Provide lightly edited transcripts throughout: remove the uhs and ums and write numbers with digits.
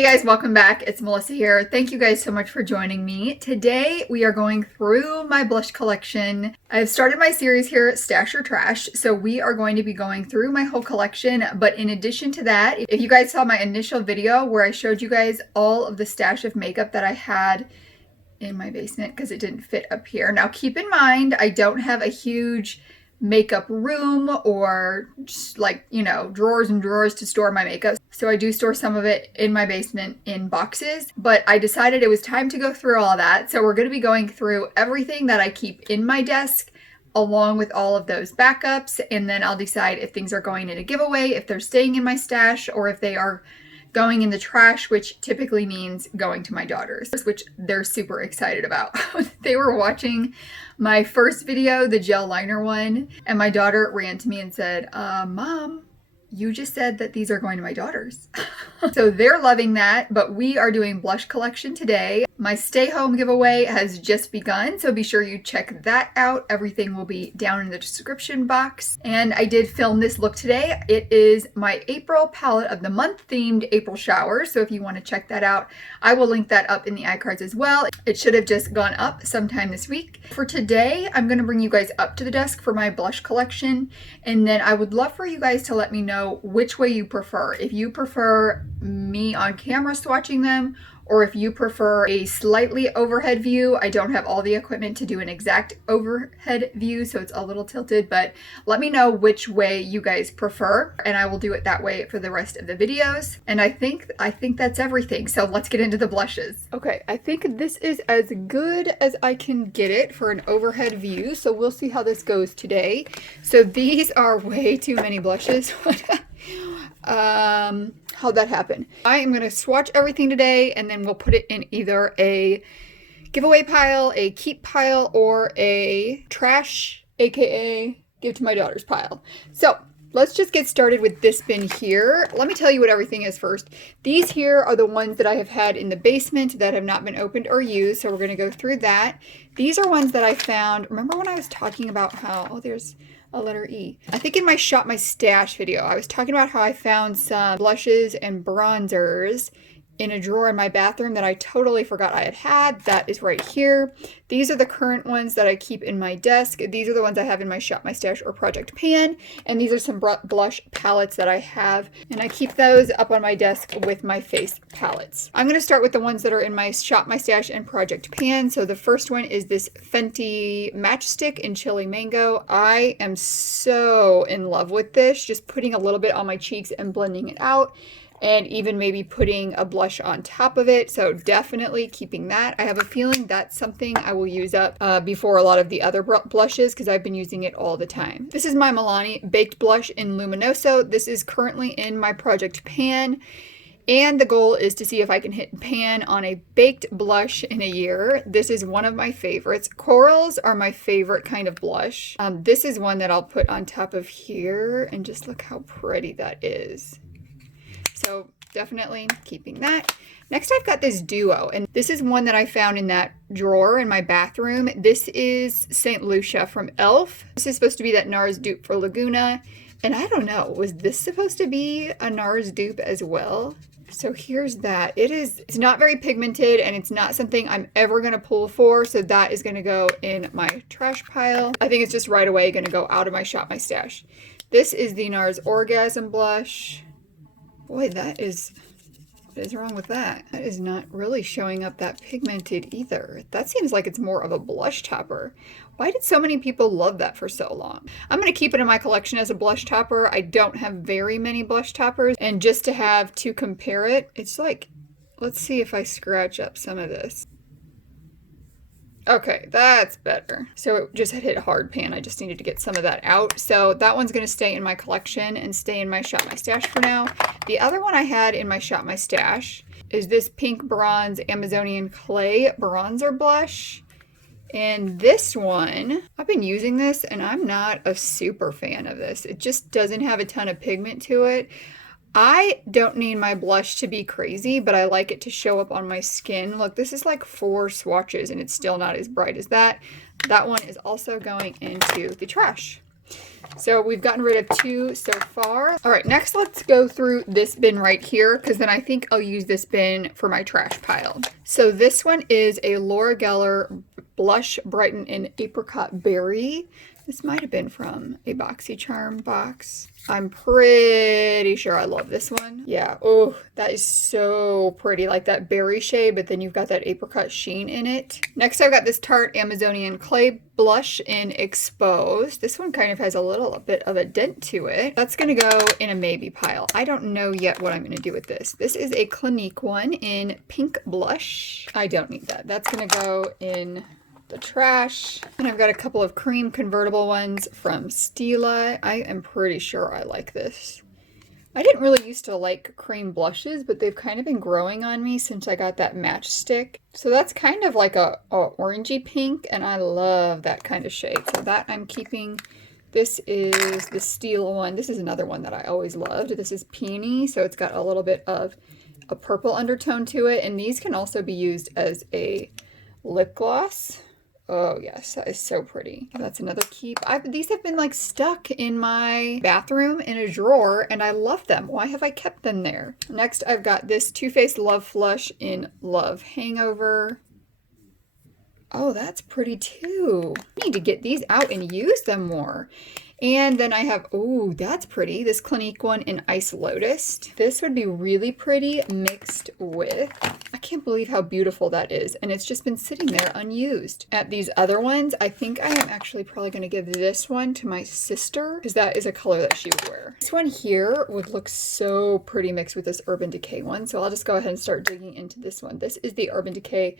Hey guys, welcome back. It's Melissa here. Thank you guys so much for joining me. Today we are going through my blush collection. I've started my series here, Stash or Trash, so we are going to be going through my whole collection. But in addition to that, if you guys saw my initial video where I showed you guys all of the stash of makeup that I had in my basement because it didn't fit up here. Now keep in mind, I don't have a huge makeup room or just like, you know, drawers and drawers to store my makeup. So I do store some of it in my basement in boxes, but I decided it was time to go through all that. So we're going to be going through everything that I keep in my desk along with all of those backups, and then I'll decide if things are going in a giveaway, if they're staying in my stash, or if they are going in the trash, which typically means going to my daughters, which they're super excited about. They were watching my first video, the gel liner one, and my daughter ran to me and said, Mom, you just said that these are going to my daughters. So they're loving that, but we are doing blush collection today. My stay home giveaway has just begun, so be sure you check that out. Everything will be down in the description box. And I did film this look today. It is my April palette of the month themed April shower. So if you want to check that out, I will link that up in the iCards as well. It should have just gone up sometime this week. For today, I'm going to bring you guys up to the desk for my blush collection. And then I would love for you guys to let me know which way you prefer. If you prefer me on camera swatching them, or if you prefer a slightly overhead view. I don't have all the equipment to do an exact overhead view, so it's a little tilted, but let me know which way you guys prefer, and I will do it that way for the rest of the videos. And I think that's everything, so let's get into the blushes. Okay, I think this is as good as I can get it for an overhead view, so we'll see how this goes today. So these are way too many blushes. How'd that happen? I am going to swatch everything today, and then we'll put it in either a giveaway pile, a keep pile, or a trash, aka give to my daughter's pile. So let's just get started with this bin here. Let me tell you what everything is first. These here are the ones that I have had in the basement that have not been opened or used, so we're going to go through that. These are ones that I found. Remember when I was talking about how, oh, there's a letter E. I think in my Shop My Stash video, I was talking about how I found some blushes and bronzers in a drawer in my bathroom that I totally forgot I had. That is right here. These are the current ones that I keep in my desk. These are the ones I have in my Shop My Stash or Project Pan. And these are some blush palettes that I have. And I keep those up on my desk with my face palettes. I'm going to start with the ones that are in my Shop My Stash and Project Pan. So the first one is this Fenty Matchstick in Chili Mango. I am so in love with this. Just putting a little bit on my cheeks and blending it out, and even maybe putting a blush on top of it. So definitely keeping that. I have a feeling that's something I will use up before a lot of the other blushes because I've been using it all the time. This is my Milani Baked Blush in Luminoso. This is currently in my Project Pan. And the goal is to see if I can hit pan on a baked blush in a year. This is one of my favorites. Corals are my favorite kind of blush. This is one that I'll put on top of here, and just look how pretty that is. So definitely keeping that. Next, I've got this duo, and this is one that I found in that drawer in my bathroom. This is St. Lucia from e.l.f. This is supposed to be that NARS dupe for Laguna, and I don't know, was this supposed to be a NARS dupe as well? So here's that. It's not very pigmented, and it's not something I'm ever going to pull for, so that is going to go in my trash pile. I think it's just right away going to go out of my Shop My Stash. This is the NARS Orgasm Blush. Boy, what is wrong with that? That is not really showing up that pigmented either. That seems like it's more of a blush topper. Why did so many people love that for so long? I'm going to keep it in my collection as a blush topper. I don't have very many blush toppers, and just to have to compare it, it's like, let's see if I scratch up some of this. Okay, that's better. So it just hit hard pan. I just needed to get some of that out. So that one's going to stay in my collection and stay in my Shop My Stash for now. The other one I had in my Shop My Stash is this Pink Bronze Amazonian Clay Bronzer Blush. And this one, I've been using this and I'm not a super fan of this. It just doesn't have a ton of pigment to it. I don't need my blush to be crazy, but I like it to show up on my skin. Look, this is like 4 swatches and it's still not as bright as that. That one is also going into the trash. So we've gotten rid of 2 so far. All right, next let's go through this bin right here, because then I think I'll use this bin for my trash pile. So this one is a Laura Geller Blush Brighten in Apricot Berry. This might have been from a BoxyCharm box. I'm pretty sure I love this one. Yeah, oh, that is so pretty, like that berry shade, but then you've got that apricot sheen in it. Next, I've got this Tarte Amazonian Clay Blush in Exposed. This one kind of has a little bit of a dent to it. That's gonna go in a maybe pile. I don't know yet what I'm gonna do with this. This is a Clinique one in Pink Blush. I don't need that. That's gonna go in the trash. And I've got a couple of cream convertible ones from Stila. I am pretty sure I like this. I didn't really used to like cream blushes, but they've kind of been growing on me since I got that matchstick. So that's kind of like a orangey pink, and I love that kind of shade. So that I'm keeping. This is the Stila one. This is another one that I always loved. This is Peony, so it's got a little bit of a purple undertone to it, and these can also be used as a lip gloss. Oh yes, that is so pretty. That's another keep. These have been like stuck in my bathroom in a drawer, and I love them. Why have I kept them there? Next, I've got this Too Faced Love Flush in Love Hangover. Oh, that's pretty too. I need to get these out and use them more. And then I have, oh, that's pretty, this Clinique one in Ice Lotus. This would be really pretty mixed with, I can't believe how beautiful that is. And it's just been sitting there unused. At these other ones, I think I am actually probably going to give this one to my sister, because that is a color that she would wear. This one here would look so pretty mixed with this Urban Decay one. So I'll just go ahead and start digging into this one. This is the Urban Decay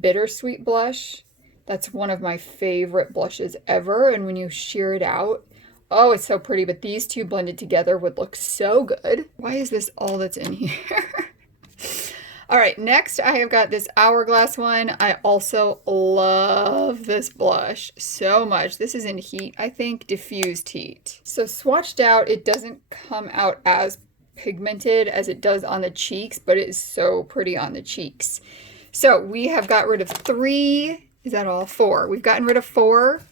Bittersweet Blush. That's one of my favorite blushes ever. And when you sheer it out, oh, it's so pretty, but these two blended together would look so good. Why is this all that's in here? All right, next I have got this Hourglass one. I also love this blush so much. This is in Heat, I think, Diffused Heat. So swatched out, it doesn't come out as pigmented as it does on the cheeks, but it is so pretty on the cheeks. So we have got rid of 3, is that all? 4. We've gotten rid of 4,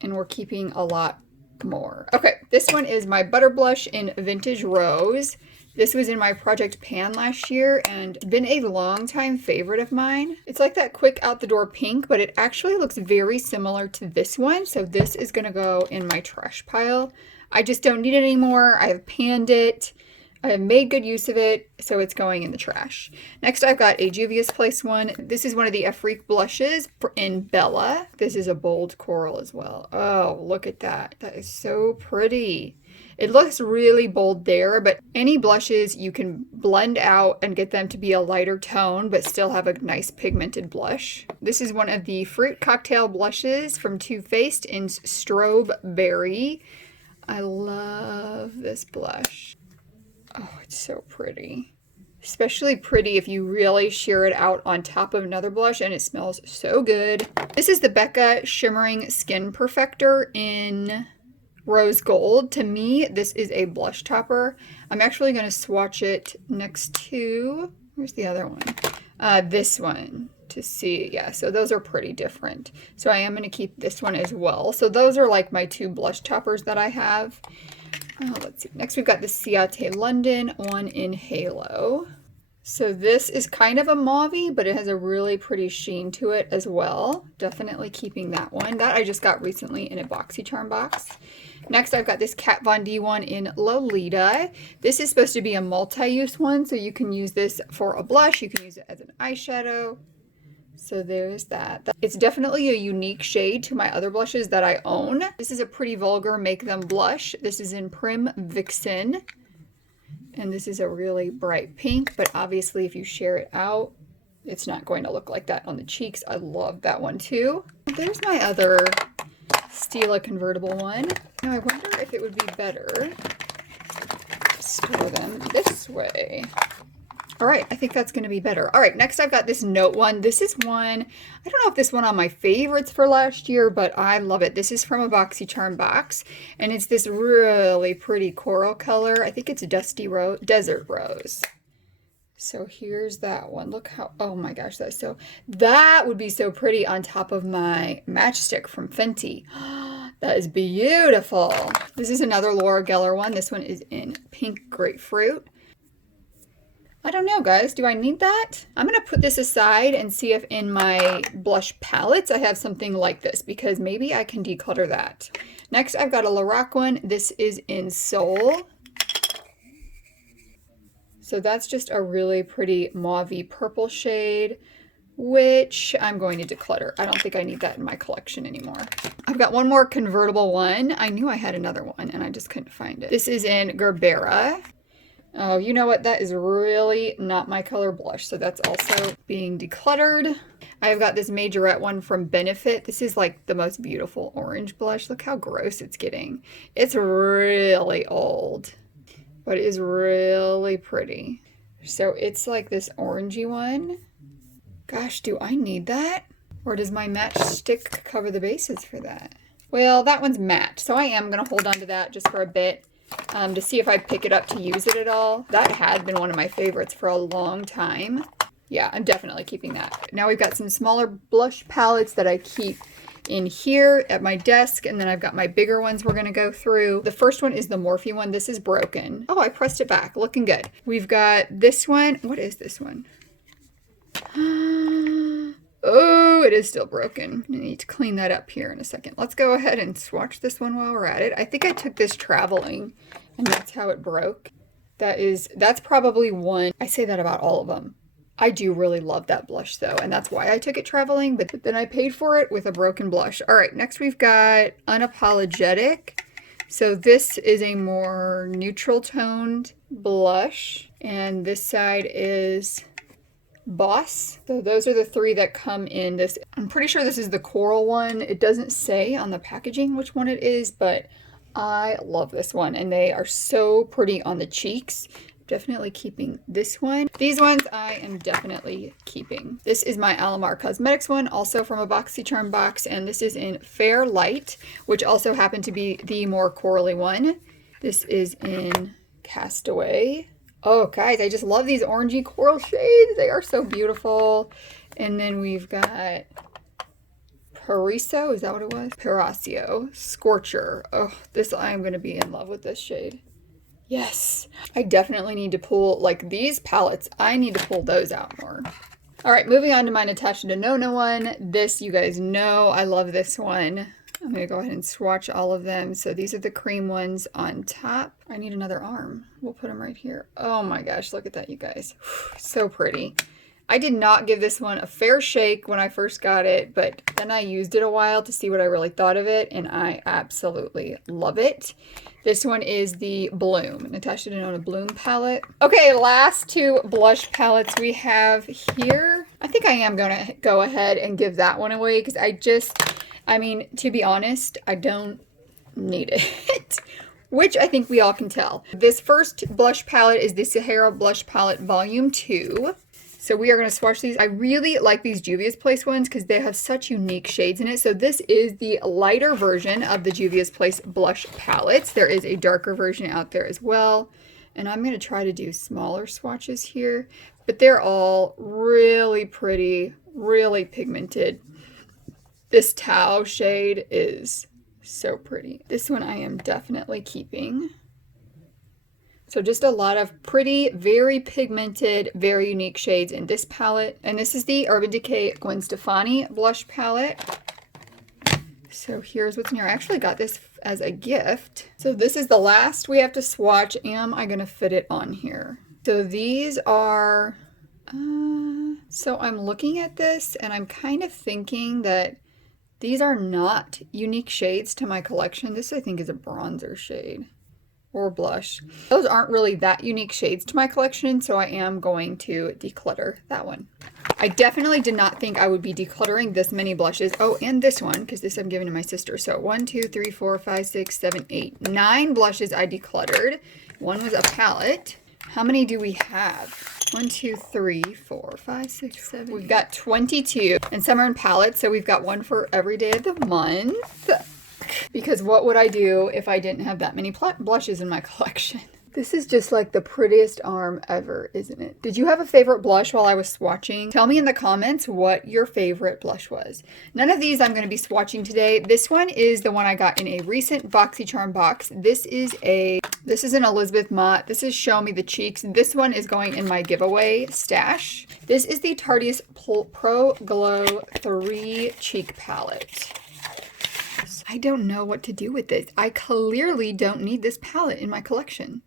and we're keeping a lot more. Okay, this one is my Butter Blush in Vintage Rose. This was in my Project Pan last year and been a long time favorite of mine. It's like that quick out the door pink, but it actually looks very similar to this one. So this is gonna go in my trash pile. I just don't need it anymore. I have panned it. I have made good use of it, so it's going in the trash. Next, I've got a Juvia's Place one. This is one of the Afrique blushes in Bella. This is a bold coral as well. Oh, look at that. That is so pretty. It looks really bold there, but any blushes you can blend out and get them to be a lighter tone, but still have a nice pigmented blush. This is one of the Fruit Cocktail blushes from Too Faced in Strobe Berry. I love this blush. Oh, it's so pretty. Especially pretty if you really sheer it out on top of another blush, and it smells so good. This is the Becca Shimmering Skin Perfector in Rose Gold. To me, this is a blush topper. I'm actually going to swatch it next to, where's the other one? This one to see. Yeah, so those are pretty different. So I am going to keep this one as well. So those are like my 2 blush toppers that I have. Oh, let's see. Next, we've got the Ciate London one in Halo. So this is kind of a mauve-y, but it has a really pretty sheen to it as well. Definitely keeping that one. That I just got recently in a BoxyCharm box. Next, I've got this Kat Von D one in Lolita. This is supposed to be a multi-use one, so you can use this for a blush. You can use it as an eyeshadow. So there's that. It's definitely a unique shade to my other blushes that I own. This is a Pretty Vulgar Make Them blush. This is in Prim Vixen. And this is a really bright pink, but obviously if you share it out, it's not going to look like that on the cheeks. I love that one too. There's my other Stila convertible one. Now I wonder if it would be better to store them this way. All right, I think that's going to be better. All right, next I've got this Note one. This is one, I don't know if this one on my favorites for last year, but I love it. This is from a BoxyCharm box, and it's this really pretty coral color. I think it's Dusty Rose, Desert Rose. So here's that one. Look how, oh my gosh, that would be so pretty on top of my matchstick from Fenty. That is beautiful. This is another Laura Geller one. This one is in pink grapefruit. I don't know, guys. Do I need that? I'm going to put this aside and see if in my blush palettes I have something like this, because maybe I can declutter that. Next, I've got a Rakuten. This is in Soul. So that's just a really pretty mauve-y purple shade, which I'm going to declutter. I don't think I need that in my collection anymore. I've got one more convertible one. I knew I had another one and I just couldn't find it. This is in Gerbera. Oh, you know what? That is really not my color blush. So that's also being decluttered. I've got this Majorette one from Benefit. This is like the most beautiful orange blush. Look how gross it's getting. It's really old, but it is really pretty. So it's like this orangey one. Gosh, do I need that? Or does my match stick cover the bases for that? Well, that one's matte, so I am going to hold on to that just for a bit to see if I pick it up to use it at all. That had been one of my favorites for a long time. Yeah, I'm definitely keeping that. Now we've got some smaller blush palettes that I keep in here at my desk, and then I've got my bigger ones we're going to go through. The first one is the Morphe one. This is broken. Oh, I pressed it back. Looking good. We've got this one. What is this one? Oh, it is still broken. I need to clean that up here in a second. Let's go ahead and swatch this one while we're at it. I think I took this traveling and that's how it broke. That's probably one. I say that about all of them. I do really love that blush though, and that's why I took it traveling, but then I paid for it with a broken blush. All right, next we've got Unapologetic. So this is a more neutral toned blush, and this side is Boss. So those are the three that come in this. I'm pretty sure this is the coral one. It doesn't say on the packaging which one it is, but I love this one, and they are so pretty on the cheeks. Definitely keeping this one. These ones I am definitely keeping. This is my Alamar Cosmetics one, also from a BoxyCharm box, and this is in Fair Light, which also happened to be the more corally one. This is in Castaway. Oh, guys, I just love these orangey coral shades. They are so beautiful. And then we've got Paraiso, is that what it was? Paraiso, Scorcher. Oh, this, I am going to be in love with this shade. Yes, I definitely need to pull, like these palettes, I need to pull those out more. All right, moving on to my Natasha Denona one. This, you guys know, I love this one. I'm going to go ahead and swatch all of them. So these are the cream ones on top. I need another arm. We'll put them right here. Oh my gosh, look at that, you guys. So pretty. I did not give this one a fair shake when I first got it, but then I used it a while to see what I really thought of it, and I absolutely love it. This one is the Bloom, Natasha Denona Bloom palette. Okay, last two blush palettes we have here. I think I am going to go ahead and give that one away because I mean, to be honest, I don't need it. Which I think we all can tell. This first blush palette is the Sahara Blush Palette Volume 2. So we are going to swatch these. I really like these Juvia's Place ones because they have such unique shades in it. So this is the lighter version of the Juvia's Place blush palettes. There is a darker version out there as well. And I'm going to try to do smaller swatches here. But they're all really pretty, really pigmented. This Tau shade is so pretty. This one I am definitely keeping. So just a lot of pretty, very pigmented, very unique shades in this palette. And this is the Urban Decay Gwen Stefani blush palette. So here's what's in here. I actually got this as a gift. So this is the last we have to swatch. Am I going to fit it on here? So these are, so I'm looking at this and I'm kind of thinking that these are not unique shades to my collection. This I think is a bronzer shade. Or blush. Those aren't really that unique shades to my collection, so I am going to declutter that one. I definitely did not think I would be decluttering this many blushes. Oh, and this one, because this I'm giving to my sister. So 1, 2, 3, 4, 5, 6, 7, 8, 9 blushes I decluttered. One was a palette. How many do we have? 1, 2, 3, 4, 5, 6, 7. We've got 22. And some are in palettes, so we've got one for every day of the month. Because what would I do if I didn't have that many blushes in my collection? This is just like the prettiest arm ever, isn't it? Did you have a favorite blush while I was swatching? Tell me in the comments what your favorite blush was. None of these I'm going to be swatching today. This one is the one I got in a recent BoxyCharm box. This is an Elizabeth Mott. This is Show Me the Cheeks. This one is going in my giveaway stash. This is the Tarte's Pro Glow 3 Cheek Palette. I don't know what to do with this. I clearly don't need this palette in my collection.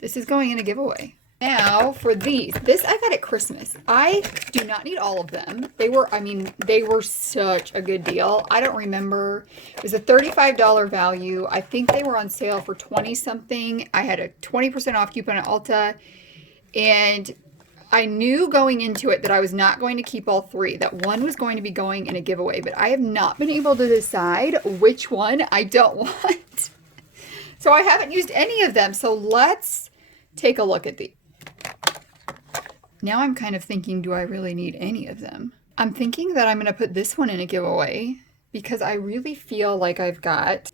This is going in a giveaway. Now for these. This I got at Christmas. I do not need all of them. They were such a good deal. I don't remember. It was a $35 value. I think they were on sale for 20 something. I had a 20% off coupon at Ulta. And I knew going into it that I was not going to keep all three. That one was going to be going in a giveaway. But I have not been able to decide which one I don't want. So I haven't used any of them. So let's take a look at these. Now I'm kind of thinking, do I really need any of them? I'm thinking that I'm going to put this one in a giveaway because I really feel like I've got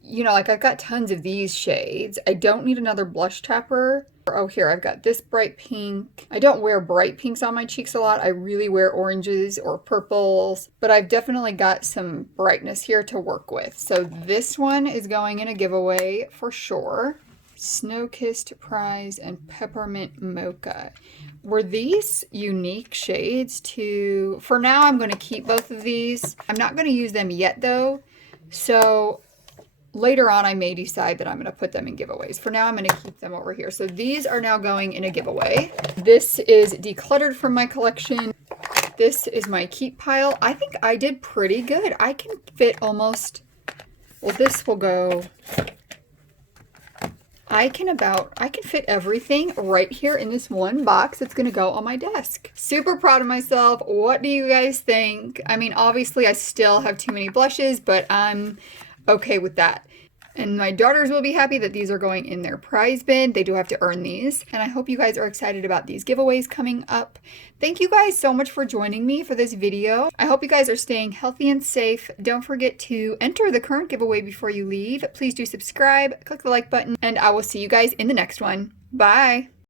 tons of these shades. I don't need another blush topper. Oh, here, I've got this bright pink. I don't wear bright pinks on my cheeks a lot. I really wear oranges or purples, but I've definitely got some brightness here to work with. So this one is going in a giveaway for sure. Snow-Kissed Prize and Peppermint Mocha. Were these unique shades to... For now, I'm going to keep both of these. I'm not going to use them yet, though. So later on, I may decide that I'm going to put them in giveaways. For now, I'm going to keep them over here. So these are now going in a giveaway. This is decluttered from my collection. This is my keep pile. I think I did pretty good. I can fit almost... Well, this will go... I can fit everything right here in this one box that's going to go on my desk. Super proud of myself. What do you guys think? I mean, obviously I still have too many blushes, but I'm okay with that. And my daughters will be happy that these are going in their prize bin. They do have to earn these. And I hope you guys are excited about these giveaways coming up. Thank you guys so much for joining me for this video. I hope you guys are staying healthy and safe. Don't forget to enter the current giveaway before you leave. Please do subscribe, click the like button, and I will see you guys in the next one. Bye!